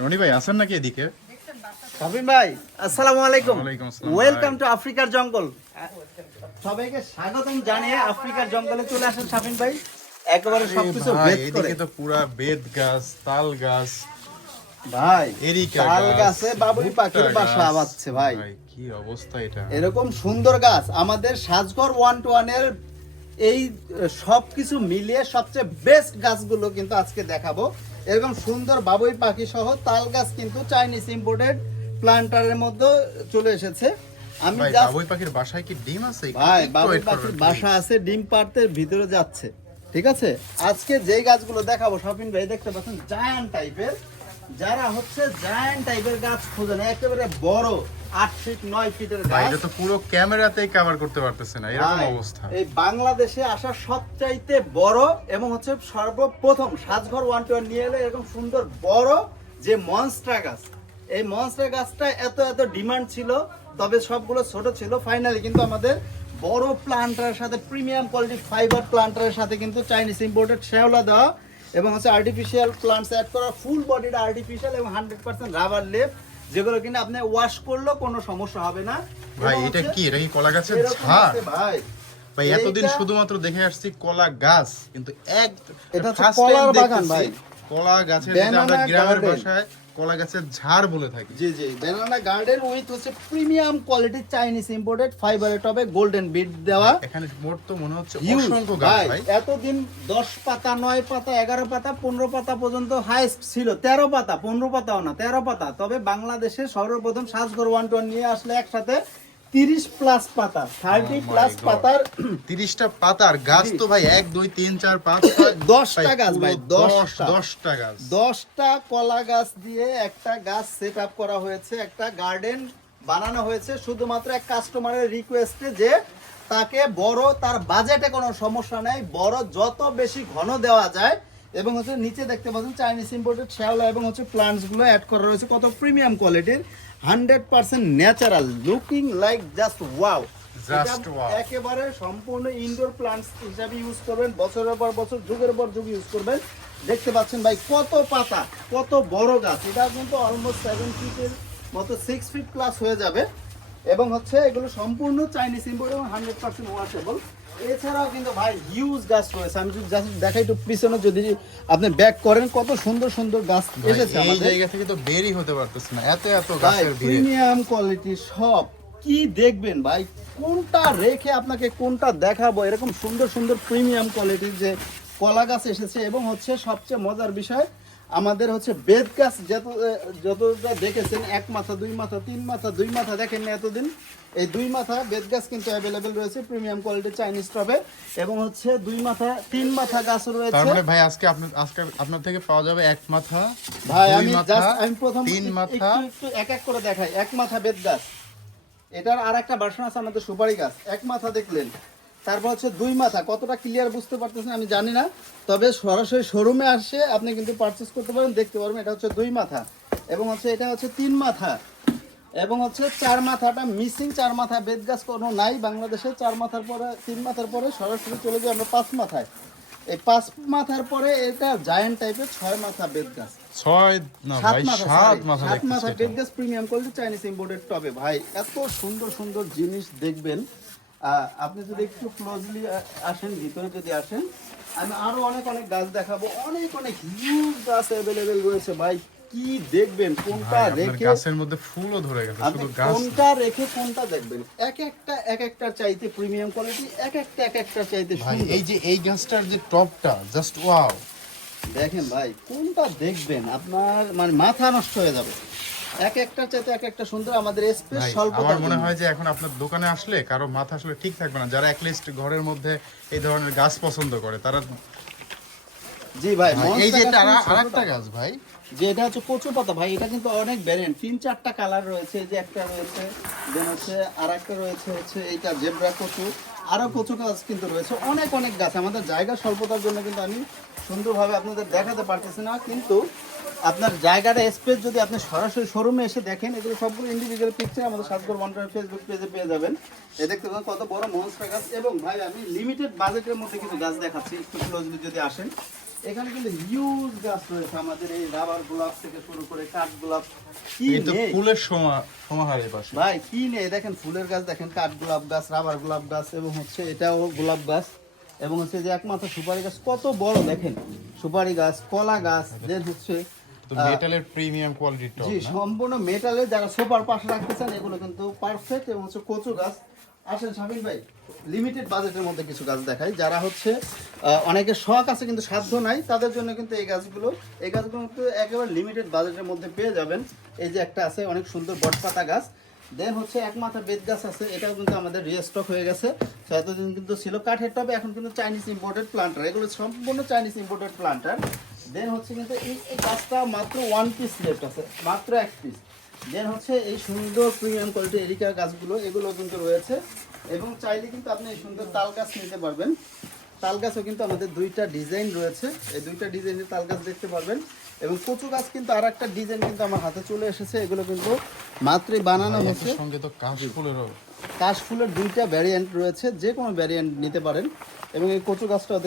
রনি ভাই আছেন নাকি এদিকে? শাফিন ভাই আসসালামু আলাইকুম। ওয়ালাইকুম আসসালাম ওয়েলকাম টু আফ্রিকার জঙ্গল। সবাইকে স্বাগতম জানিয়ে আফ্রিকার জঙ্গলে চলে আসেন শাফিন ভাই, একেবারে সবকিছু ভাই, বেদ করে। এদিকে তো পুরা বেত গাছ, তাল গাছ, ভাই এরিকা তাল গাছ, গাছে বাবুই পাখির ভুট্টা বাসা গাছ। বাঁধছে ভাই। কি অবস্থা এটা! এরকম সুন্দর গাছ আমাদের সাজঘর 1-1 এর এই সবকিছু মিলিয়ে সবচেয়ে বেস্ট গাছগুলো কিন্তু আজকে দেখাবো। এরকম সুন্দর বাবুই পাখি সহ তাল গাছ কিন্তু চাইনিজ ইম্পোর্টেড প্লান্টারের মধ্যে চলে এসেছে। আমি ভাই, just বাবুই পাখির বাসায় কি ডিম আছে? ভাই একটু বাবুই wait করো, পাখির please। বাসা আছে, ডিম পাড়তে ভিতরে যাচ্ছে। ঠিক আছে, আজকে যেই গাছগুলো দেখাবো শপিং ভাই দেখতে পাচ্ছেন জায়ান্ট টাইপের, যারা হচ্ছে জায়ান্ট টাইপের গাছ খোঁজেন, একেবারে বড় 8 ফিট 9 ফিটের ভাই, গাছ। এটা তো পুরো ক্যামেরাতেই কভার করতে পারতেছে না, এরকম ভাই, অবস্থা। এই বাংলাদেশে আসা সবচাইতে বড় এবং হচ্ছে সর্বপ্রথম সাজঘর 1-1 নিয়ে এলে এরকম সুন্দর বড় যে মনস্টার গাছ। এই মনস্টার গাছটা এত এত ডিমান্ড ছিল, তবে সবগুলো ছোট ছিল। ফাইনালি কিন্তু আমাদের বড় প্লান্টারের সাথে প্রিমিয়াম কোয়ালিটি ফাইবার প্লান্টারের সাথে কিন্তু চাইনিজ ইম্পোর্টেড শেওলা দেওয়া এবং হচ্ছে আর্টিফিশিয়াল প্লান্টস অ্যাড করা, ফুল বডিটা আর্টিফিশিয়াল এবং 100% রাবার লেপ, যেগুলো কিনা আপনি ওয়াশ করলেও কোনো সমস্যা হবে না। ভাই, এবং এটা হচ্ছে কি? এটা কি কলা গাছের এরকম ঝাড়? আছে ভাই। ভাই, এতদিন এইটা- শুধুমাত্র দেখে আসছি কলা গাছ, কিন্তু এটা হচ্ছে first কলার time বাগান দেখতেছি ভাই। কলা গাছের, যেটা আমরা Banana গ্রামের garden। ভাষায় কলা গাছের ঝাড় বলে থাকি। জি জি, ব্যানানা গার্ডেন উইথ হচ্ছে প্রিমিয়াম কোয়ালিটি চাইনিজ ইম্পোর্টেড ফাইবারের টবে গোল্ডেন বিট দেওয়া। এখানে মোট তো মনে হচ্ছে Huge, অসংখ্য গাছ ভাই। ভাই। এতদিন 10 পাতা 9 পাতা 11 পাতা 15 পাতা পর্যন্ত হাইস্ট ছিল, 13 পাতা 15 পাতাও না 13 পাতা। তবে বাংলাদেশে সর্বপ্রথম সাজঘর 1-1 নিয়ে আসলে একসাথে 30 প্লাস পাতা, 30 Oh my প্লাস God। পাতার 30টা পাতার গাছ জি। তো ভাই 1 2 3 4 5 10টা গাছ ভাই, 10টা 10টা গাছ। 10টা কলা গাছ দিয়ে একটা গাছ সেট আপ করা হয়েছে, একটা গার্ডেন বানানো হয়েছে শুধুমাত্র এক কাস্টমারের রিকোয়েস্টে, যে তাকে বড়, তার বাজেটে কোনো সমস্যা নেই, বড় যত বেশি ঘন দেওয়া যায়। এবং হচ্ছে নিচে দেখতে পাচ্ছেন চাইনিজ ইম্পোর্টেড শ্যাওলা এবং হচ্ছে প্লান্টস গুলো অ্যাড করা রয়েছে, কত প্রিমিয়াম কোয়ালিটির, 100% natural, looking like just wow. Just wow। একেবারে সম্পূর্ণ ইনডোর প্লান্টস হিসাবে ইউজ করবেন, বছরের পর বছর যুগের পর যুগ ইউজ করবেন। দেখতে পাচ্ছেন ভাই কত পাতা, কত বড় গাছ। এটা কিন্তু অলমোস্ট 7 ফিটের মতো, 6 ফিট প্লাস হয়ে যাবে। এবং হচ্ছে এগুলো সম্পূর্ণ চাইনিজ ইম্পোর্ট এবং 100% ওয়াশেবল। এছাড়াও কিন্তু ভাই হিউজ গাছ রয়েছে, আমি যদি জাস্ট দেখাই একটু পিছনে, যদি আপনি ব্যাক করেন কত সুন্দর সুন্দর গাছ ভাই, এসেছে এই আমাদের। জায়গা থেকে তো বেরই হতে পারতেছে না, এত এত ভাই গাছের ভিড়ে। প্রিমিয়াম কোয়ালিটি সব কি দেখবেন ভাই, কোনটা রেখে আপনাকে কোনটা দেখাবো, এরকম সুন্দর সুন্দর প্রিমিয়াম কোয়ালিটির যে কলা গাছ এসেছে। এবং হচ্ছে সবচেয়ে মজার বিষয়, আমাদের হচ্ছে বেদ গাছ যতটা দেখেছেন, 1 মাথা 2 মাথা 3 মাথা 2 মাথা দেখেন না এতদিন, এই 2 মাথা বেদ গাছ কিন্তু অ্যাভেলেবেল রয়েছে প্রিমিয়াম কোয়ালিটির চাইনিজ টবে। এবং হচ্ছে 2 মাথা 3 মাথা গাছ তার রয়েছে। মানে ভাই, আজকে আপনার থেকে পাওয়া যাবে 1 মাথা, ভাই 2 আমি মাথা, জাস্ট আমি প্রথম 3 মাথা। একটু এক এক করে দেখাই। 1 মাথা বেদ গাছ, এটার আর একটা ভার্সন আছে আমাদের সুপারি গাছ। 1 মাথা দেখলেন, তারপর হচ্ছে 2 মাথা, কতটা ক্লিয়ার বুঝতে পারতেছেন আমি জানি না, তবে সরাসরি শোরুমে আসে আপনি কিন্তু পারচেস করতে পারেন, দেখতে পারবেন। এটা হচ্ছে 2 মাথা এবং হচ্ছে এটা হচ্ছে 3 মাথা এবং হচ্ছে 4 মাথাটা মিসিং। 4 মাথা বেদ গাছ কোনো নাই বাংলাদেশে। 4 মাথার পরে 3 মাথার পরে সরাসরি চলে যাই আমরা 5 মাথায়। এই 5 মাথার পরে এটা জায়ান্ট টাইপের 6 মাথা বেদ গাছ, 6 না 7 ভাই, মাথা 7 মাথা 7 মাথা দেখতেছি বেড এটা। গাছ প্রিমিয়াম কোয়ালিটি চাইনিজ ইম্পোর্টেড টবে। ভাই এত সুন্দর সুন্দর জিনিস দেখবেন, আপনি যদি একটু ক্লোজলি আসেন, ভিতরে যদি আসেন, আমি আরো অনেক অনেক গাছ দেখাবো। অনেক অনেক হিউজ গাছ অ্যাভেলেবেল রয়েছে ভাই, কি দেখবেন কোনটা ভাই, আপনার রেখে, গাছের মধ্যে ফুলও ধরে গেছে, আপনি শুধু গাছ না। কোনটা রেখে কোনটা দেখবেন। এক একটা চাইতে প্রিমিয়াম কোয়ালিটি, এক একটা চাইতে ভাই, সুন্দর। এই যে এই গাছটার যে টপটা, জাস্ট ওয়াও। দেখেন ভাই কোনটা দেখবেন আপনার মানে মাথা নষ্ট হয়ে যাবে। এক একটা চাইতে এক একটা সুন্দর। আমাদের স্পেস ভাই, স্বল্প, আমার মনে হয় যে এখন আপনার দোকানে আসলে কারো মাথা আসলে ঠিক থাকবে না, যারা একলিস্ট ঘরের মধ্যে এই ধরনের গাছ পছন্দ করে তারা। জি ভাই, ভাই, এই যে মনস্টার এটা গাছ কিন্তু আরেকটা ছোটটা। গাছ ভাই। যে এটা হচ্ছে কচু পাতা ভাই, এটা কিন্তু অনেক ভ্যারিয়েন্ট, 3-4টা কালার রয়েছে। এই যে একটা রয়েছে, দেন হচ্ছে আরেকটা রয়েছে হচ্ছে এইটা জেব্রা কচু, আরো কচু গাছ কিন্তু রয়েছে। অনেক অনেক গাছ, আমাদের জায়গা স্বল্পতার জন্য কিন্তু আমি সুন্দরভাবে আপনাদের দেখাতে পারতেছি না, কিন্তু আপনার জায়গাটা স্পেস যদি আপনি সরাসরি শোরুমে এসে দেখেন, এগুলো সবগুলো ইন্ডিভিজুয়াল পিকচার আমাদের সাজঘর 1-1 ফেসবুক পেজে পেয়ে যাবেন। এই দেখতে পাবেন কত বড় মনস্টার গাছ। এবং ভাই আমি লিমিটেড বাজেটের মধ্যে কিছু গাছ দেখাচ্ছি, একটু ক্লোজলি যদি আসেন। এখানে কিন্তু হিউজ গাছ রয়েছে আমাদের, এই রাবার গোলাপ থেকে শুরু করে কাঠ গোলাপ, কি এই তো নেই ফুলের সমাহার এই পাশে। ভাই, কি নেই দেখেন, ফুলের গাছ দেখেন, কাঠ গোলাপ গাছ, রাবার গোলাপ গাছ, এবং হচ্ছে এটাও গোলাপ গাছ, এবং হচ্ছে যে একমাত্র সুপারি গাছ কত বড় দেখেন, সুপারি গাছ, কলা গাছ, দেন হচ্ছে তো মেটালের প্রিমিয়াম কোয়ালিটির টব জি না? সম্পূর্ণ মেটালের, যারা সোফার পাশে রাখতে চান এগুলো কিন্তু পারফেক্ট। এবং হচ্ছে কচু গাছ, আসেন শামিন ভাই লিমিটেড বাজেটের মধ্যে কিছু গাছ দেখাই, যারা হচ্ছে অনেকের শখ আছে কিন্তু সাধ্য নাই, তাদের জন্য কিন্তু এই গাছগুলো কিন্তু একেবারে লিমিটেড বাজেটের মধ্যে পেয়ে যাবেন। এই যে একটা আছে অনেক সুন্দর বটপাতা গাছ, দেন হচ্ছে এক মাথা বেত গাছ আছে, এটাও কিন্তু আমাদের রিস্টক হয়ে গেছে। তো এতদিন কিন্তু ছিল কাঠের টবে, এখন কিন্তু চাইনিজ ইম্পোর্টেড প্লান্টার, এগুলো সম্পূর্ণ চাইনিজ ইম্পোর্টেড প্লান্টার। দেন হচ্ছে কিন্তু এই গাছটা মাত্র 1 পিস লেফট আছে, মাত্র 1 পিস। দেন হচ্ছে এই সুন্দর প্রিমিয়াম কোয়ালিটি এরিকা গাছগুলো, এগুলো কিন্তু রয়েছে। এবং চাইলে কিন্তু আপনি এই সুন্দর তাল গাছ নিতে পারবেন। তাল গাছও কিন্তু আমাদের 2টা ডিজাইন রয়েছে, এই 2টা ডিজাইনের তাল গাছ দেখতে পারবেন। এবং কচু গাছ কিন্তু আর একটা ডিজাইন কিন্তু আমার হাতে চলে এসেছে, এগুলো কিন্তু মাত্রই বানানো আর হচ্ছে। এর সঙ্গে তো কাশফুলেরও কাশফুলের 2টা ভ্যারিয়েন্ট রয়েছে, যে কোনো ভ্যারিয়েন্ট নিতে পারেন। এবং এই কচু গাছটাও